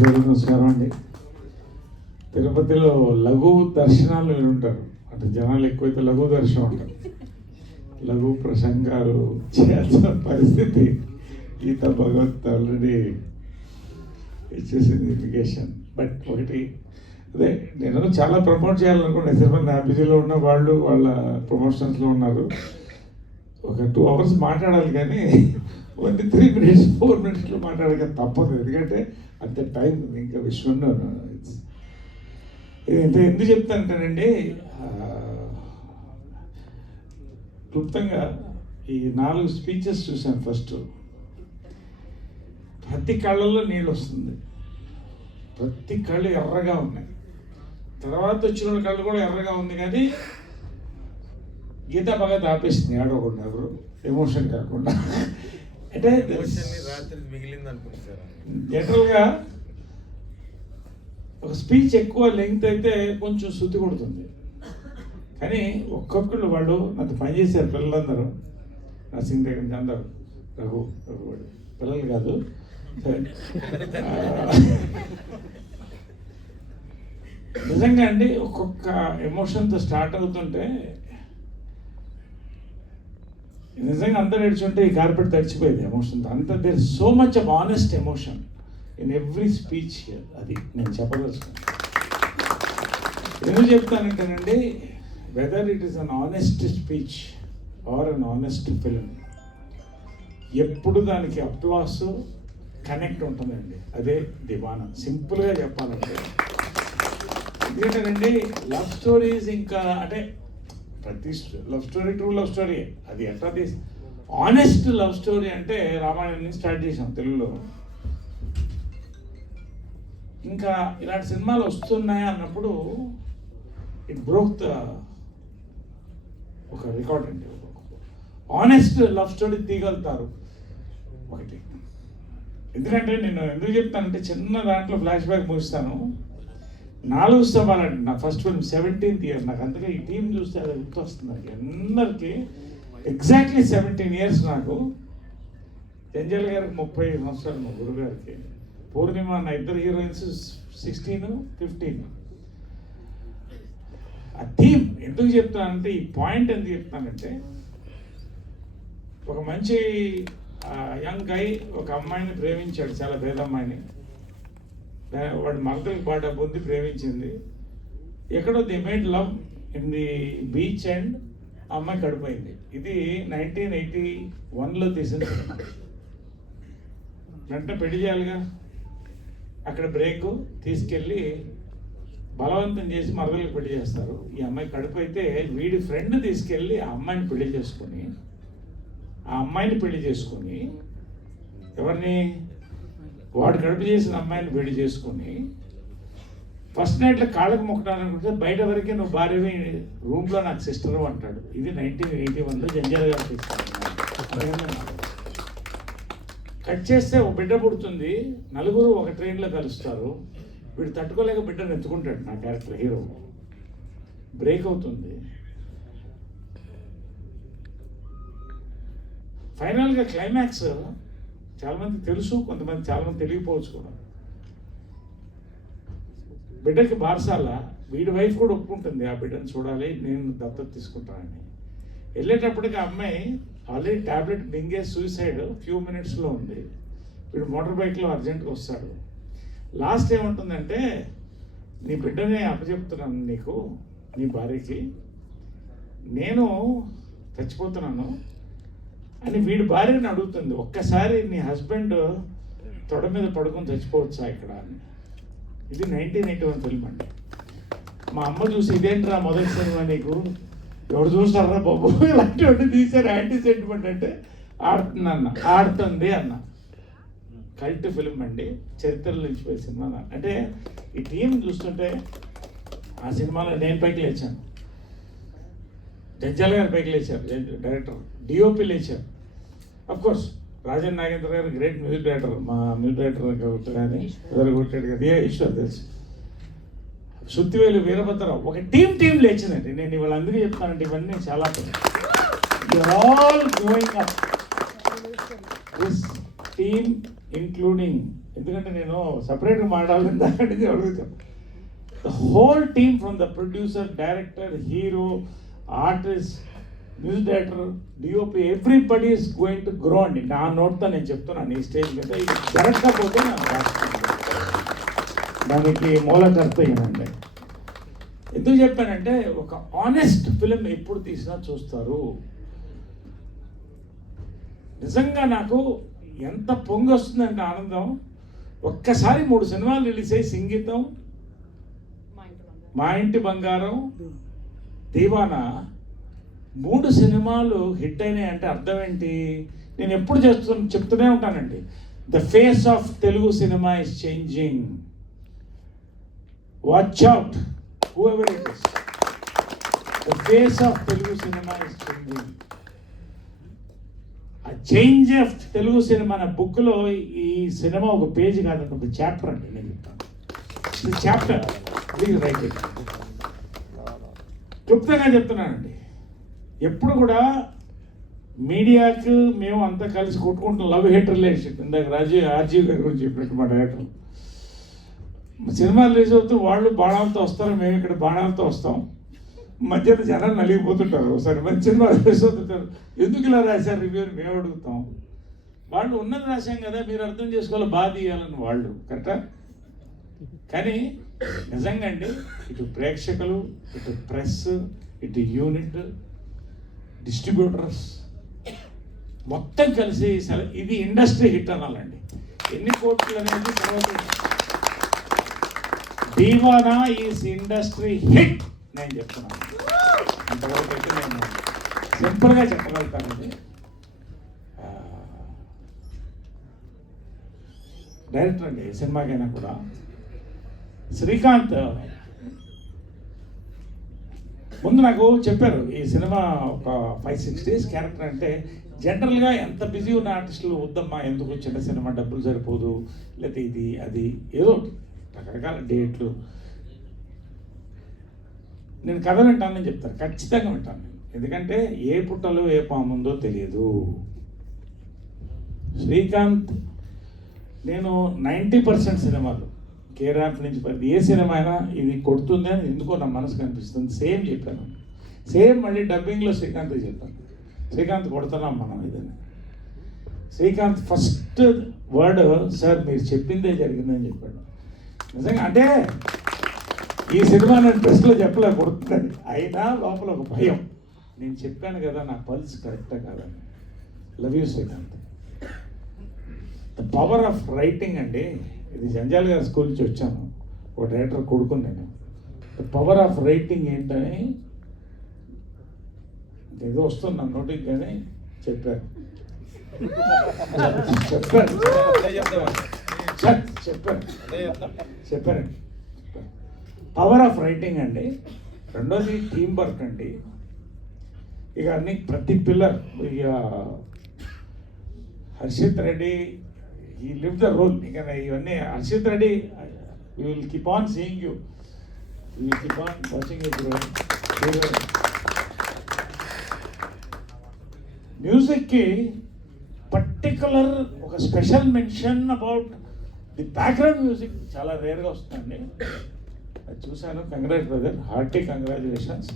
నమస్కారం అండి. తిరుపతిలో లఘు దర్శనాలు ఉంటారు, అంటే జనాలు ఎక్కువైతే లఘు దర్శనం ఉంటారు. లఘు ప్రసంగాలు చేయాల్సిన పరిస్థితి గీతా భగవత్ ఆల్రెడీ ఇచ్చేసింది ఇన్విటేషన్. బట్ ఒకటి అదే, నేను చాలా ప్రమోట్ చేయాలనుకున్నాను. తిరుపతి నా బిజీలో ఉన్న వాళ్ళు వాళ్ళ ప్రమోషన్స్లో ఉన్నారు. ఒక 2 hours మాట్లాడాలి, కానీ ఓన్లీ 3 minutes 4 minutesలో మాట్లాడక తప్పదు. ఎందుకంటే అంత టైం ఇంకా విశ్వంలో ఇంత ఎందుకు చెప్తానంటేనండి, క్లుప్తంగా ఈ 4 స్పీచెస్ చూశాను. ఫస్ట్ ప్రతి కళ్ళల్లో నీళ్ళు వస్తుంది, ప్రతి కళ్ళు ఎర్రగా ఉన్నాయి. తర్వాత వచ్చిన కళ్ళు కూడా ఎర్రగా ఉంది, కానీ గీతా బాగా ఆపేసింది ఆడవకుండా, ఎవరు ఎమోషన్ కాకుండా. అంటే రాత్రి మిగిలింది అనుకుంటారు. జనరల్గా ఒక స్పీచ్ ఎక్కువ లెంగ్త్ అయితే కొంచెం శుద్ధి కొడుతుంది, కానీ ఒక్కొక్కళ్ళు వాళ్ళు నాతో పనిచేశారు. పిల్లలందరూ నర్సింగ్ దగ్గర నుంచి అందరూ రఘు పిల్లలు కాదు, నిజంగా అండి. ఒక్కొక్క ఎమోషన్తో స్టార్ట్ అవుతుంటే నిజంగా అందరూ ఏడ్చుంటే ఈ కార్పెట్ తడిచిపోయేది ఎమోషన్తో. అంత there so much of honest emotion in every speech here. అది నేను చెప్పదలుచుకున్నాను. ఎందుకు చెప్తానంటేనండి, whether it is an honest speech or an honest film, ఎప్పుడు దానికి అప్లాస్ కనెక్ట్ ఉంటుందండి. అదే దివానా. సింపుల్గా చెప్పాలంటే, ఎందుకంటేనండి లవ్ స్టోరీస్ ఇంకా అంటే ప్రతి love story true love story, అది ఎట్లా తీసి ఆనెస్ట్ లవ్ స్టోరీ అంటే రామాయణాన్ని స్టార్ట్ చేసాం తెలుగులో. ఇంకా ఇలాంటి సినిమాలు వస్తున్నాయా అన్నప్పుడు ఇట్ బ్రోక్ ద ఒక రికార్డ్ అండి. ఆనెస్ట్ లవ్ స్టోరీ తీయగలుగుతారు ఒకటి. ఎందుకంటే నేను ఎందుకు చెప్తానంటే, చిన్న దాంట్లో ఫ్లాష్ బ్యాక్ ముగిస్తాను. 4 స్తంభాలండి నా ఫస్ట్ ఫిల్మ్, 17th year. నాకు అందుకే ఈ టీం చూస్తే అది గుర్తొస్తుంది నాకు. అందరికీ ఎగ్జాక్ట్లీ 17 years నాకు. జంజల్ గారికి 30 సంవత్సరాలు, మా గురువు గారికి. పూర్ణిమ నా ఇద్దరు హీరోయిన్స్ 16, 15. ఆ టీం ఎందుకు చెప్తానంటే, ఈ పాయింట్ ఎందుకు చెప్తానంటే, ఒక మంచి యంగ్ గై ఒక అమ్మాయిని ప్రేమించాడు, చాలా పేద అమ్మాయిని. వాడి మరదలకి బాగా డబ్బు ఉంది, ప్రేమించింది. ఎక్కడో the made love in the beach and ఆ అమ్మాయి కడిపోయింది. ఇది 1981లో తీసిన సినిమా. వెంటనే పెళ్లి చేయాలిగా, అక్కడ బ్రేక్ తీసుకెళ్ళి బలవంతం చేసి మరదలకి పెళ్లి చేస్తారు. ఈ అమ్మాయి కడుపైతే వీడి ఫ్రెండ్ తీసుకెళ్ళి ఆ అమ్మాయిని పెళ్లి చేసుకొని, ఆ అమ్మాయిని పెళ్లి చేసుకొని, ఎవరిని, వాడు కడుపు చేసిన అమ్మాయిని పెళ్లి చేసుకొని, ఫస్ట్ నైట్లో కాళ్ళకు మొక్కడాలనుకుంటే బయట వరకే నువ్వు భార్యవి, రూమ్లో నాకు సిస్టరు అంటాడు. ఇది 1981లో జంజాల గారు తీస్తారు. కట్ చేస్తే ఒక బిడ్డ పుడుతుంది, 4 ఒక ట్రైన్లో కలుస్తారు. వీడు తట్టుకోలేక బిడ్డను ఎత్తుకుంటాడు నా క్యారెక్టర్ హీరో. బ్రేక్ అవుతుంది. ఫైనల్గా క్లైమాక్స్ చాలామంది తెలుసు, కొంతమంది చాలామంది తెలియకపోవచ్చు కూడా. బిడ్డకి బారసాల, వీడి వైఫ్ కూడా ఒప్పుకుంటుంది ఆ బిడ్డను చూడాలి, నేను దత్తత తీసుకుంటానని. వెళ్ళేటప్పటికి ఆ అమ్మాయి ఆల్రెడీ ట్యాబ్లెట్ మింగే సూసైడ్ ఫ్యూ మినిట్స్లో ఉంది. వీడు మోటార్ బైక్లో అర్జెంట్గా వస్తాడు. లాస్ట్ ఏముంటుందంటే, నీ బిడ్డనే అప్పచెప్తున్నాను నీకు, నీ భార్యకి, నేను చచ్చిపోతున్నాను అని వీడి భార్యని అడుగుతుంది. ఒక్కసారి నీ హస్బెండ్ తొడ మీద పడుకొని చచ్చిపోవచ్చా ఇక్కడ అని. ఇది 1981 ఫిల్మ్ అండి. మా అమ్మ చూసి, ఇదేంట్రా మొదటి సినిమా నీకు, ఎవరు చూస్తారా బాబు ఇలాంటివన్నీ తీశారు, యాంటీ సెంటిమెంట్ అంటే ఆడుతుంది అన్న. కల్ట్ ఫిల్మ్ అండి, చరిత్రలో నిలిచిపోయే సినిమా. అంటే ఈ టీం చూస్తుంటే ఆ సినిమాలో నేను పైకి లేచాను, జంజాల గారు పైకి లేచారు, డైరెక్టర్, డిఓపి లేచారు. అఫ్కోర్స్ రాజన్ నాగేంద్ర గారు గ్రేట్ మ్యూజిక్ డైరెక్టర్, మా మ్యూజిక్ డైరెక్టర్ కానీ కొట్టాడు కదా, ఈశ్వర్ తెలుసు. సుత్తివేలు వీరభద్రరావు, ఒక టీం లేచిందండి. నేను వాళ్ళందరికీ చెప్తానంటే ఇవన్నీ చాలా all going up. This team including ఎందుకంటే నేను సపరేట్గా మాట్లాడాలని దాని నుంచి అడుగుతాను. The whole team from the producer, director, hero, artist, music director, DOP, everybody is going to grow అండి. నా నోట్తో నేను చెప్తున్నాను ఈ స్టేజ్ మీద. ఇది జరగకపోతే నాకు దానికి మూలకర్త ఏనండి. ఎందుకు చెప్పానంటే ఒక ఆనెస్ట్ ఫిలిం ఎప్పుడు తీసినా చూస్తారు. నిజంగా నాకు ఎంత పొంగి వస్తుందంటే ఆనందం. ఒక్కసారి 3 సినిమాలు రిలీజ్ అయ్యి సంగీతం, మా ఇంటి బంగారం, దీవానా 3 సినిమాలు హిట్ అయినాయి అంటే అర్థం ఏంటి? నేను ఎప్పుడు చెప్తూనే ఉంటానండి, the face of Telugu cinema is changing. Watch out whoever it is. The face of Telugu cinema is changing. A change of Telugu cinema అనే బుక్లో ఈ సినిమా ఒక పేజ్ కాదండి, ఒక చాప్టర్ అండి. నేను చెప్తాను చాప్టర్, ప్లీజ్ రైట్ ఇట్. క్లుప్తంగా చెప్తున్నానండి. ఎప్పుడు కూడా మీడియాకు మేము అంతా కలిసి కొట్టుకుంటాం, లవ్ హేట్ రిలేషన్షిప్. ఇందాక ఆర్జీవ్ గారి గురించి చెప్పినట్టు మా డైరెక్టర్, సినిమా రిలీజ్ అవుతూ వాళ్ళు బాణాలతో వస్తారు, మేము ఇక్కడ బాణాలతో వస్తాం. మధ్యలో జనాలు నలిగిపోతుంటారు. ఒకసారి మంచి సినిమా రిలీజ్ అవుతుంటారు, ఎందుకు ఇలా రాశారు రివ్యూ అని మేము అడుగుతాం. వాళ్ళు ఉన్నది రాశాం కదా, మీరు అర్థం చేసుకోవాలి, బాగా తీయాలని వాళ్ళు. కరెక్టా? కానీ నిజంగా అండి, ఇటు ప్రేక్షకులు, ఇటు ప్రెస్, ఇటు యూనిట్, డిస్ట్రిబ్యూటర్స్ మొత్తం కలిసి ఇది ఇండస్ట్రీ హిట్ అనాలండి. ఎన్ని కోట్లు అనేది తర్వాత. దీవానా ఈజ్ ఇండస్ట్రీ హిట్ నేను చెప్తున్నాను. అంతవరకు అయితే నేను సింపుల్గా చెప్పగలుగుతానండి. డైరెక్టర్ అండి సినిమాకైనా కూడా. శ్రీకాంత్ ముందు నాకు చెప్పారు, ఈ సినిమా ఒక 5-6 days క్యారెక్టర్ అంటే జనరల్గా ఎంత బిజీ ఉన్న ఆర్టిస్టులు వద్దమ్మా, ఎందుకు చిన్న సినిమా, డబ్బులు సరిపోదు, లేకపోతే ఇది అది ఏదో రకరకాల డేట్లు. నేను కథ వింటానని చెప్తాను, ఖచ్చితంగా వింటాను నేను. ఎందుకంటే ఏ పుట్టలో ఏ పాముందో తెలియదు. శ్రీకాంత్ నేను 90% సినిమాలు కే ర్యాంప్ నుంచి ఏ సినిమా అయినా ఇది కొడుతుంది అని ఎందుకో నా మనసు కనిపిస్తుంది. సేమ్ చెప్పాను, సేమ్ మళ్ళీ డబ్బింగ్లో శ్రీకాంత్ చెప్పాను, శ్రీకాంత్ కొడుతున్నాం మనం ఇదని. శ్రీకాంత్ ఫస్ట్ వర్డ్, సార్ మీరు చెప్పిందే జరిగిందని చెప్పాడు. నిజంగా అంటే ఈ సినిమా నేను ప్రెస్లో చెప్పలేకూడదని, అయినా లోపల ఒక భయం. నేను చెప్పాను కదా నా పల్స్ కరెక్టా కాదని. Love you Srikanth. The power of writing అండి. ఇది జంజాల్ గారి స్కూల్ నుంచి వచ్చాను, ఒక డైరెక్టర్ కొడుకుని నేను. ద పవర్ ఆఫ్ రైటింగ్ ఏంటని ఏదో వస్తుంది నా నోటికి, కానీ చెప్పారు చెప్పారండి. పవర్ ఆఫ్ రైటింగ్ అండి. రెండోది టీమ్ వర్క్ అండి. ఇక అన్ని ప్రతి పిల్లర్, ఇక హర్షిత్ రెడ్డి ఈ లివ్ ద రోల్. ఇక ఇవన్నీ Harshith Reddy, we will keep on seeing you, we will keep on watching you. మ్యూజిక్కి పర్టికులర్ ఒక special mention about the background music చాలా రేర్గా వస్తుందండి. అది చూశాను. Congrats brother, hearty congratulations.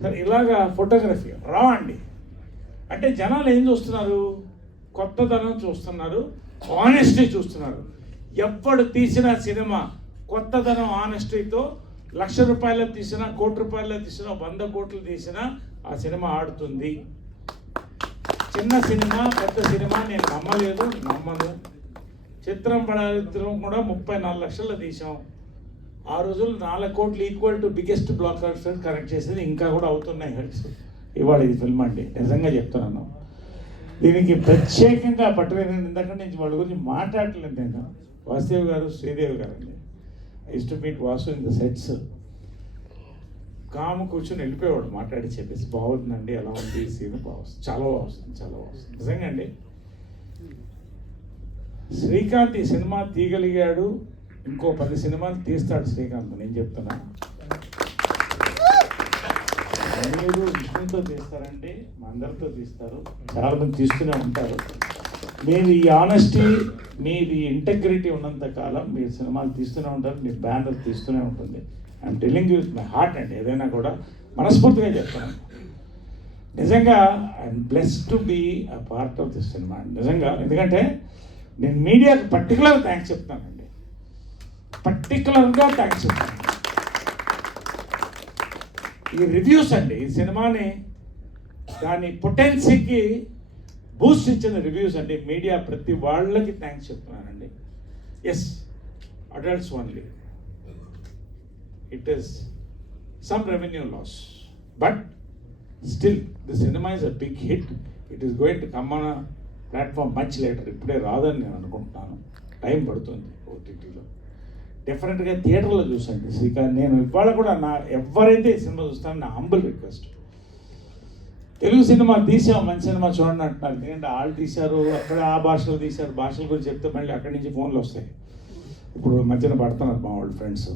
Sir ఇలాగా ఫోటోగ్రఫీ రా అండి. అంటే జనాలు ఏం చూస్తున్నారు? కొత్తదనం చూస్తున్నారు, ఆనెస్టీ చూస్తున్నారు. ఎప్పుడు తీసిన సినిమా కొత్తదనం ఆనెస్టీతో ₹1,00,000 తీసినా, ₹1,00,00,000 తీసినా, 100 కోట్లు తీసినా ఆ సినిమా ఆడుతుంది. చిన్న సినిమా పెద్ద సినిమా నేను నమ్మలేదు, నమ్మను. చిత్రం పడాలిత్రం కూడా 34 లక్షలు తీసాం. ఆ రోజులు 4 కోట్లు equal to biggest block buster connect చేసేది, ఇంకా కూడా అవుతున్నాయి హెడ్స్. ఇవాళ ఇది ఫిల్మ్ అండి, నిజంగా చెప్తున్నాను. దీనికి ప్రత్యేకంగా పట్టుకుని ఇందాక నుంచి వాళ్ళ గురించి మాట్లాడలేదు నేను. వాసుదేవ్ గారు, శ్రీదేవి గారు అండి. I use to meet Vasu in the sets. కాము కూర్చొని వెళ్ళిపోయేవాడు మాట్లాడి చెప్పేసి, బాగుందండి, ఎలా ఉంది ఈ సీన్, బాగుంది, చాలా బాగుంది, చాలా బాగుంది. నిజంగా అండి శ్రీకాంత్ ఈ సినిమా తీయగలిగాడు. ఇంకో 10 సినిమాలు తీస్తాడు శ్రీకాంత్, నేను చెప్తున్నా. మీరు విష్ణుతో తీస్తారండి, మా అందరితో తీస్తారు, చాలా మంది తీస్తూనే ఉంటారు. మీరు ఈ ఆనెస్టీ, మీది ఇంటెగ్రిటీ ఉన్నంత కాలం మీరు సినిమాలు తీస్తూనే ఉంటారు, మీ బ్యానర్ తీస్తూనే ఉంటుంది. I'm telling you with my heart అండి, ఏదైనా కూడా మనస్ఫూర్తిగా చెప్తాను. నిజంగా I'm blessed to be a part of this cinema. నిజంగా, ఎందుకంటే నేను మీడియాకి పర్టికులర్ థ్యాంక్స్ చెప్తానండి, పర్టికులర్గా థ్యాంక్స్ చెప్తాను. ఈ రివ్యూస్ అండి, ఈ సినిమాని దాని పొటెన్సీకి బూస్ట్ ఇచ్చిన రివ్యూస్ అండి. మీడియా ప్రతి వాళ్ళకి థ్యాంక్స్ చెప్తున్నానండి. Yes, adults only, it is some revenue loss, but still the cinema is a big hit. It is going to come on a platform much later. ఇప్పుడే రాదని నేను అనుకుంటున్నాను, టైం పడుతుంది ఓటీటీలో. డెఫినెట్గా థియేటర్లో చూసండి. ఇక నేను ఇవాళ కూడా ఎవరైతే ఈ సినిమా చూస్తానో నా హంబుల్ రిక్వెస్ట్, తెలుగు సినిమా తీసాం, మంచి సినిమా చూడండి అంటున్నారు. ఎందుకంటే వాళ్ళు తీశారు, అక్కడ ఆ భాషలో తీశారు, భాషల గురించి చెప్తే మళ్ళీ అక్కడి నుంచి ఫోన్లు వస్తాయి. ఇప్పుడు మధ్యన పడుతున్నారు మా వాళ్ళు ఫ్రెండ్స్.